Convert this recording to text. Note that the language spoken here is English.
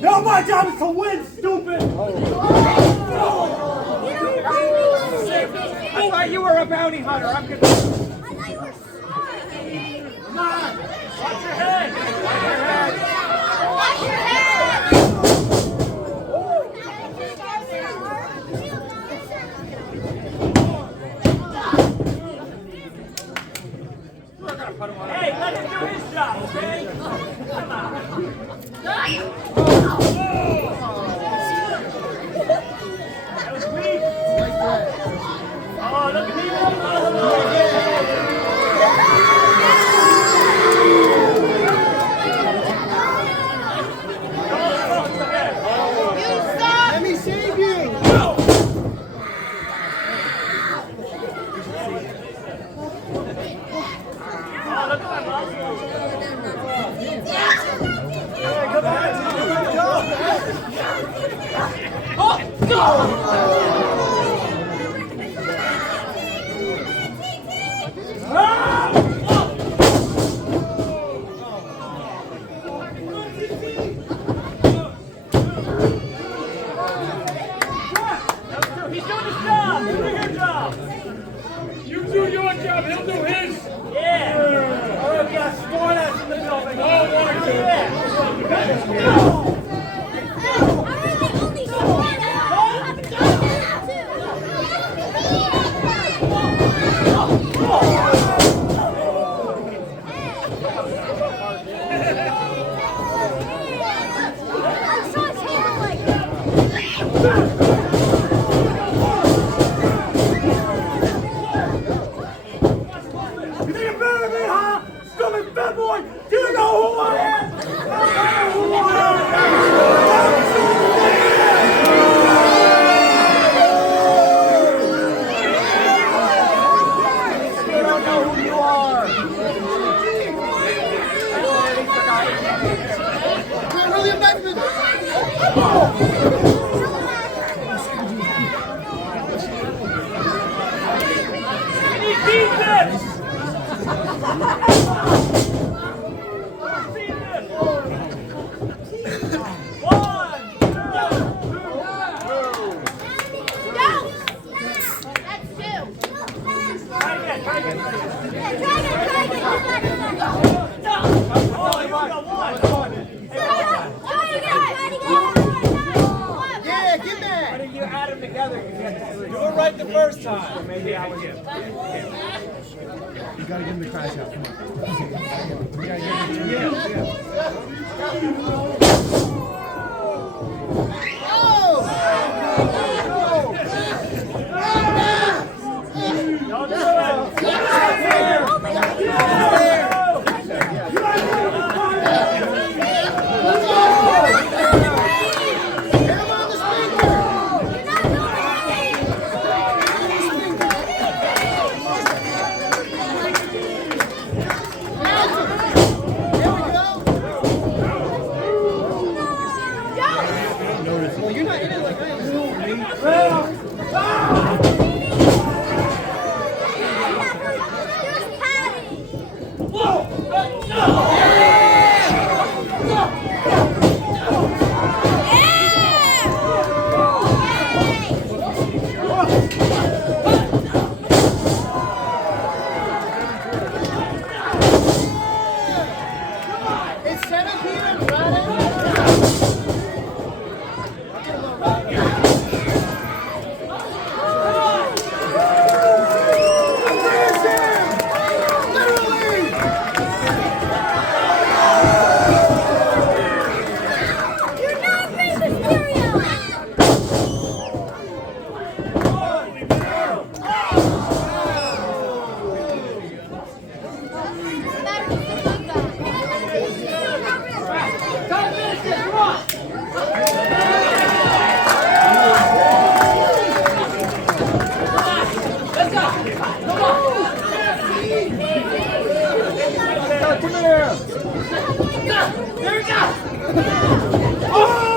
No, my job is to win, stupid! I thought you were a bounty hunter. I'm good. I thought you were smart. Come on. Watch your head. Watch your head. Watch your head. Hey, let him do his job, okay? Come on. That was weak. Oh, look at me. Let me save you. He's doing his job. Do your job. You do your job. He'll do his. Yeah. All right, we got smart ass in the building. boy, fat boy, do you know who I am? I know who I am. You don't know who you are. William Benjamin. Defense! Yeah, get that. You add them together, you get three. Do it right the first time. Maybe I would get. You gotta give him the crash out. Come on. You gotta give him Well, you're not in it like I It's 7 p.m. Friday. Come here! There we go! Oh!